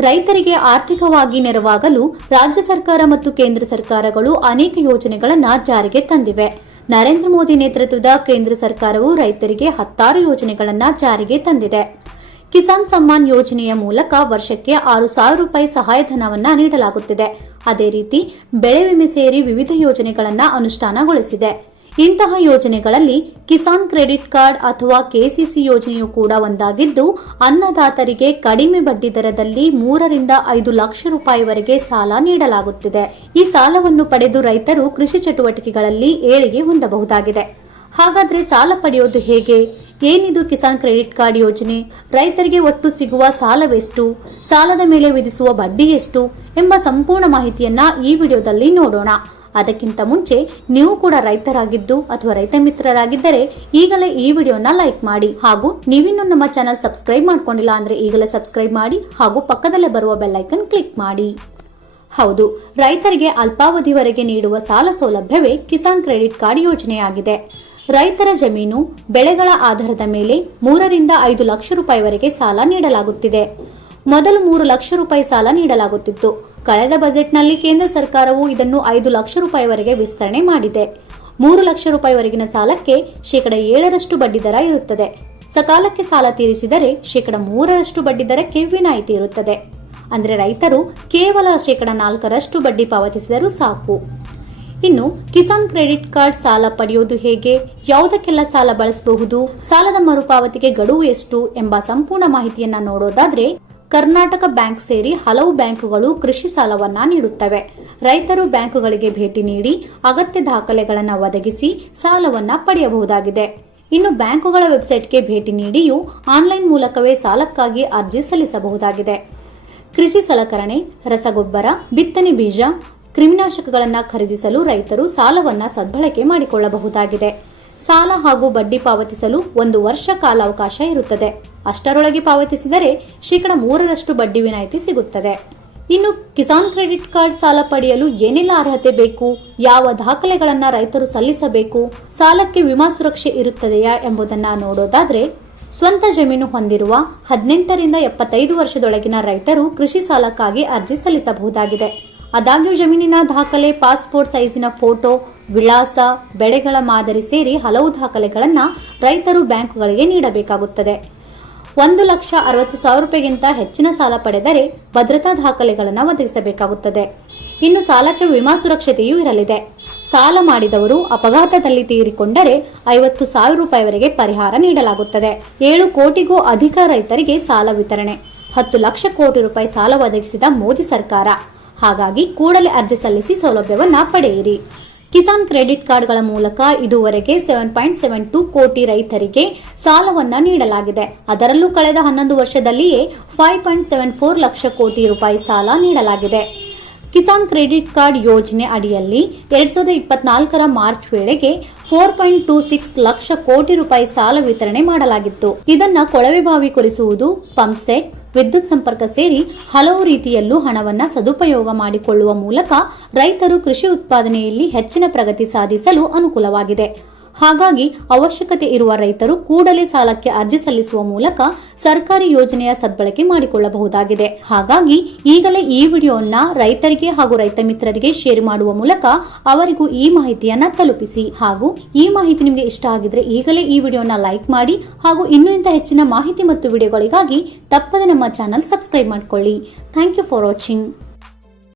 ರೈತರಿಗೆ ಆರ್ಥಿಕವಾಗಿ ನೆರವಾಗಲು ರಾಜ್ಯ ಸರ್ಕಾರ ಮತ್ತು ಕೇಂದ್ರ ಸರ್ಕಾರಗಳು ಅನೇಕ ಯೋಜನೆಗಳನ್ನು ಜಾರಿಗೆ ತಂದಿವೆ. ನರೇಂದ್ರ ಮೋದಿ ನೇತೃತ್ವದ ಕೇಂದ್ರ ಸರ್ಕಾರವು ರೈತರಿಗೆ ಹತ್ತಾರು ಯೋಜನೆಗಳನ್ನು ಜಾರಿಗೆ ತಂದಿದೆ. ಕಿಸಾನ್ ಸಮ್ಮಾನ್ ಯೋಜನೆಯ ಮೂಲಕ ವರ್ಷಕ್ಕೆ ಆರು ಸಾವಿರ ರೂಪಾಯಿ ಸಹಾಯಧನವನ್ನ ನೀಡಲಾಗುತ್ತಿದೆ. ಅದೇ ರೀತಿ, ಬೆಳೆ ವಿಮೆ ಸೇರಿ ವಿವಿಧ ಯೋಜನೆಗಳನ್ನು ಅನುಷ್ಠಾನಗೊಳಿಸಿದೆ. ಇಂತಹ ಯೋಜನೆಗಳಲ್ಲಿ ಕಿಸಾನ್ ಕ್ರೆಡಿಟ್ ಕಾರ್ಡ್ ಅಥವಾ ಕೆಸಿಸಿ ಯೋಜನೆಯು ಕೂಡ ಒಂದಾಗಿದ್ದು, ಅನ್ನದಾತರಿಗೆ ಕಡಿಮೆ ಬಡ್ಡಿ ದರದಲ್ಲಿ ಮೂರರಿಂದ ಐದು ಲಕ್ಷ ರೂಪಾಯಿವರೆಗೆ ಸಾಲ ನೀಡಲಾಗುತ್ತಿದೆ. ಈ ಸಾಲವನ್ನು ಪಡೆದು ರೈತರು ಕೃಷಿ ಚಟುವಟಿಕೆಗಳಲ್ಲಿ ಏಳಿಗೆ ಹೊಂದಬಹುದಾಗಿದೆ. ಹಾಗಾದ್ರೆ ಸಾಲ ಪಡೆಯೋದು ಹೇಗೆ? ಏನಿದು ಕಿಸಾನ್ ಕ್ರೆಡಿಟ್ ಕಾರ್ಡ್ ಯೋಜನೆ? ರೈತರಿಗೆ ಒಟ್ಟು ಸಿಗುವ ಸಾಲವೆಷ್ಟು? ಸಾಲದ ಮೇಲೆ ವಿಧಿಸುವ ಬಡ್ಡಿ ಎಷ್ಟು? ಎಂಬ ಸಂಪೂರ್ಣ ಮಾಹಿತಿಯನ್ನ ಈ ವಿಡಿಯೋದಲ್ಲಿ ನೋಡೋಣ. ಅದಕ್ಕಿಂತ ಮುಂಚೆ ನೀವು ಕೂಡ ರೈತರಾಗಿದ್ದು ಅಥವಾ ರೈತ ಮಿತ್ರರಾಗಿದ್ದರೆ ಈಗಲೇ ಈ ವಿಡಿಯೋನ ಲೈಕ್ ಮಾಡಿ ಹಾಗೂ ನೀವಿನ್ನೂ ನಮ್ಮ ಚಾನಲ್ ಸಬ್ಸ್ಕ್ರೈಬ್ ಮಾಡ್ಕೊಂಡಿಲ್ಲ ಅಂದ್ರೆ ಈಗಲೇ ಸಬ್ಸ್ಕ್ರೈಬ್ ಮಾಡಿ ಹಾಗೂ ಪಕ್ಕದಲ್ಲೇ ಬರುವ ಬೆಲ್ಲೈಕನ್ ಕ್ಲಿಕ್ ಮಾಡಿ. ಹೌದು, ರೈತರಿಗೆ ಅಲ್ಪಾವಧಿವರೆಗೆ ನೀಡುವ ಸಾಲ ಸೌಲಭ್ಯವೇ ಕಿಸಾನ್ ಕ್ರೆಡಿಟ್ ಕಾರ್ಡ್ ಯೋಜನೆಯಾಗಿದೆ. ರೈತರ ಜಮೀನು ಬೆಳೆಗಳ ಆಧಾರದ ಮೇಲೆ ಮೂರರಿಂದ ಐದು ಲಕ್ಷ ರೂಪಾಯಿವರೆಗೆ ಸಾಲ ನೀಡಲಾಗುತ್ತಿದೆ. ಮೊದಲು ಮೂರು ಲಕ್ಷ ರೂಪಾಯಿ ಸಾಲ ನೀಡಲಾಗುತ್ತಿತ್ತು. ಕಳೆದ ಬಜೆಟ್ನಲ್ಲಿ ಕೇಂದ್ರ ಸರ್ಕಾರವು ಇದನ್ನು ಐದು ಲಕ್ಷ ರೂಪಾಯಿವರೆಗೆ ವಿಸ್ತರಣೆ ಮಾಡಿದೆ. ಮೂರು ಲಕ್ಷ ರೂಪಾಯಿವರೆಗಿನ ಸಾಲಕ್ಕೆ ಶೇಕಡ ಏಳರಷ್ಟು ಬಡ್ಡಿ ದರ ಇರುತ್ತದೆ. ಸಕಾಲಕ್ಕೆ ಸಾಲ ತೀರಿಸಿದರೆ ಶೇಕಡ ಮೂರರಷ್ಟು ಬಡ್ಡಿದರಕ್ಕೆ ವಿನಾಯಿತಿ ಇರುತ್ತದೆ. ಅಂದರೆ ರೈತರು ಕೇವಲ ಶೇಕಡ ನಾಲ್ಕರಷ್ಟು ಬಡ್ಡಿ ಪಾವತಿಸಿದರೂ ಸಾಕು. ಇನ್ನು ಕಿಸಾನ್ ಕ್ರೆಡಿಟ್ ಕಾರ್ಡ್ ಸಾಲ ಪಡೆಯೋದು ಹೇಗೆ? ಯಾವುದಕ್ಕೆಲ್ಲ ಸಾಲ ಬಳಸಬಹುದು? ಸಾಲದ ಮರುಪಾವತಿಗೆ ಗಡುವು ಎಷ್ಟು ಎಂಬ ಸಂಪೂರ್ಣ ಮಾಹಿತಿಯನ್ನ ನೋಡೋದಾದ್ರೆ ಕರ್ನಾಟಕ ಬ್ಯಾಂಕ್ ಸೇರಿ ಹಲವು ಬ್ಯಾಂಕುಗಳು ಕೃಷಿ ಸಾಲವನ್ನ ನೀಡುತ್ತವೆ. ರೈತರು ಬ್ಯಾಂಕುಗಳಿಗೆ ಭೇಟಿ ನೀಡಿ ಅಗತ್ಯ ದಾಖಲೆಗಳನ್ನು ಒದಗಿಸಿ ಸಾಲವನ್ನ ಪಡೆಯಬಹುದಾಗಿದೆ. ಇನ್ನು ಬ್ಯಾಂಕುಗಳ ವೆಬ್ಸೈಟ್ಗೆ ಭೇಟಿ ನೀಡಿಯೂ ಆನ್ಲೈನ್ ಮೂಲಕವೇ ಸಾಲಕ್ಕಾಗಿ ಅರ್ಜಿ ಸಲ್ಲಿಸಬಹುದಾಗಿದೆ. ಕೃಷಿ ಸಲಕರಣೆ, ರಸಗೊಬ್ಬರ, ಬಿತ್ತನೆ ಬೀಜ, ಕ್ರಿಮಿನಾಶಕಗಳನ್ನು ಖರೀದಿಸಲು ರೈತರು ಸಾಲವನ್ನ ಸದ್ಬಳಕೆ ಮಾಡಿಕೊಳ್ಳಬಹುದಾಗಿದೆ. ಸಾಲ ಹಾಗೂ ಬಡ್ಡಿ ಪಾವತಿಸಲು ಒಂದು ವರ್ಷ ಕಾಲಾವಕಾಶ ಇರುತ್ತದೆ. ಅಷ್ಟರೊಳಗೆ ಪಾವತಿಸಿದರೆ ಶೇಕಡ ಮೂರರಷ್ಟು ಬಡ್ಡಿ ವಿನಾಯಿತಿ ಸಿಗುತ್ತದೆ. ಇನ್ನು ಕಿಸಾನ್ ಕ್ರೆಡಿಟ್ ಕಾರ್ಡ್ ಸಾಲ ಪಡೆಯಲು ಏನೆಲ್ಲ ಅರ್ಹತೆ ಬೇಕು? ಯಾವ ದಾಖಲೆಗಳನ್ನು ರೈತರು ಸಲ್ಲಿಸಬೇಕು? ಸಾಲಕ್ಕೆ ವಿಮಾ ಸುರಕ್ಷೆ ಇರುತ್ತದೆಯಾ ಎಂಬುದನ್ನು ನೋಡೋದಾದ್ರೆ, ಸ್ವಂತ ಜಮೀನು ಹೊಂದಿರುವ ಹದಿನೆಂಟರಿಂದ ಎಪ್ಪತ್ತೈದು ವರ್ಷದೊಳಗಿನ ರೈತರು ಕೃಷಿ ಸಾಲಕ್ಕಾಗಿ ಅರ್ಜಿ ಸಲ್ಲಿಸಬಹುದಾಗಿದೆ. ಆದಾಗ್ಯೂ ಜಮೀನಿನ ದಾಖಲೆ, ಪಾಸ್ಪೋರ್ಟ್ ಸೈಜಿನ ಫೋಟೋ, ವಿಳಾಸ, ಬೆಳೆಗಳ ಮಾದರಿ ಸೇರಿ ಹಲವು ದಾಖಲೆಗಳನ್ನು ರೈತರು ಬ್ಯಾಂಕುಗಳಿಗೆ ನೀಡಬೇಕಾಗುತ್ತದೆ. ಒಂದು ಲಕ್ಷ ಅರವತ್ತು ಸಾವಿರ ರೂಪಾಯಿಗಿಂತ ಹೆಚ್ಚಿನ ಸಾಲ ಪಡೆದರೆ ಭದ್ರತಾ ದಾಖಲೆಗಳನ್ನು ಒದಗಿಸಬೇಕಾಗುತ್ತದೆ. ಇನ್ನು ಸಾಲಕ್ಕೆ ವಿಮಾ ಸುರಕ್ಷತೆಯೂ ಇರಲಿದೆ. ಸಾಲ ಮಾಡಿದವರು ಅಪಘಾತದಲ್ಲಿ ತೀರಿಕೊಂಡರೆ ಐವತ್ತು ಸಾವಿರ ರೂಪಾಯಿವರೆಗೆ ಪರಿಹಾರ ನೀಡಲಾಗುತ್ತದೆ. ಏಳು ಕೋಟಿಗೂ ಅಧಿಕ ರೈತರಿಗೆ ಸಾಲ ವಿತರಣೆ. ಹತ್ತು ಲಕ್ಷ ಕೋಟಿ ರೂಪಾಯಿ ಸಾಲ ಒದಗಿಸಿದ ಮೋದಿ ಸರ್ಕಾರ. ಹಾಗಾಗಿ ಕೂಡಲೇ ಅರ್ಜಿ ಸಲ್ಲಿಸಿ ಸೌಲಭ್ಯವನ್ನು ಪಡೆಯಿರಿ. ಕಿಸಾನ್ ಕ್ರೆಡಿಟ್ ಕಾರ್ಡ್ಗಳ ಮೂಲಕ ಇದುವರೆಗೆ ಸೆವೆನ್ ಪಾಯಿಂಟ್ ಸೆವೆನ್ ಟೂ ಕೋಟಿ ರೈತರಿಗೆ ಸಾಲವನ್ನು ನೀಡಲಾಗಿದೆ. ಅದರಲ್ಲೂ ಕಳೆದ ಹನ್ನೊಂದು ವರ್ಷದಲ್ಲಿಯೇ five point seven four lakh crore ರೂಪಾಯಿ ಸಾಲ ನೀಡಲಾಗಿದೆ. ಕಿಸಾನ್ ಕ್ರೆಡಿಟ್ ಕಾರ್ಡ್ ಯೋಜನೆ ಅಡಿಯಲ್ಲಿ ಎರಡ್ ಸಾವಿರದ ಇಪ್ಪತ್ನಾಲ್ಕರ ಮಾರ್ಚ್ ವೇಳೆಗೆ four point two six lakh crore ರೂಪಾಯಿ ಸಾಲ ವಿತರಣೆ ಮಾಡಲಾಗಿತ್ತು. ಇದನ್ನ ಕೊಳವೆ ಬಾವಿ ಕೊರೆಸುವುದು ಪಂಪ್ ಸೆಟ್ ವಿದ್ಯುತ್ ಸಂಪರ್ಕ ಸೇರಿ ಹಲವು ರೀತಿಯಲ್ಲೂ ಹಣವನ್ನು ಸದುಪಯೋಗ ಮಾಡಿಕೊಳ್ಳುವ ಮೂಲಕ ರೈತರು ಕೃಷಿ ಉತ್ಪಾದನೆಯಲ್ಲಿ ಹೆಚ್ಚಿನ ಪ್ರಗತಿ ಸಾಧಿಸಲು ಅನುಕೂಲವಾಗಿದೆ. ಹಾಗಾಗಿ ಅವಶ್ಯಕತೆ ಇರುವ ರೈತರು ಕೂಡಲೇ ಸಾಲಕ್ಕೆ ಅರ್ಜಿ ಸಲ್ಲಿಸುವ ಮೂಲಕ ಸರ್ಕಾರಿ ಯೋಜನೆಯ ಸದ್ಬಳಕೆ ಮಾಡಿಕೊಳ್ಳಬಹುದಾಗಿದೆ. ಹಾಗಾಗಿ ಈಗಲೇ ಈ ವಿಡಿಯೋನ ರೈತರಿಗೆ ಹಾಗೂ ರೈತ ಮಿತ್ರರಿಗೆ ಶೇರ್ ಮಾಡುವ ಮೂಲಕ ಅವರಿಗೂ ಈ ಮಾಹಿತಿಯನ್ನ ತಲುಪಿಸಿ. ಹಾಗೂ ಈ ಮಾಹಿತಿ ನಿಮಗೆ ಇಷ್ಟ ಆಗಿದ್ರೆ ಈಗಲೇ ಈ ವಿಡಿಯೋನ ಲೈಕ್ ಮಾಡಿ ಹಾಗೂ ಇನ್ನೂ ಇಂಥ ಹೆಚ್ಚಿನ ಮಾಹಿತಿ ಮತ್ತು ವಿಡಿಯೋಗಳಿಗಾಗಿ ತಪ್ಪದೆ ನಮ್ಮ ಚಾನಲ್ ಸಬ್ಸ್ಕ್ರೈಬ್ ಮಾಡಿಕೊಳ್ಳಿ. Thank you for watching.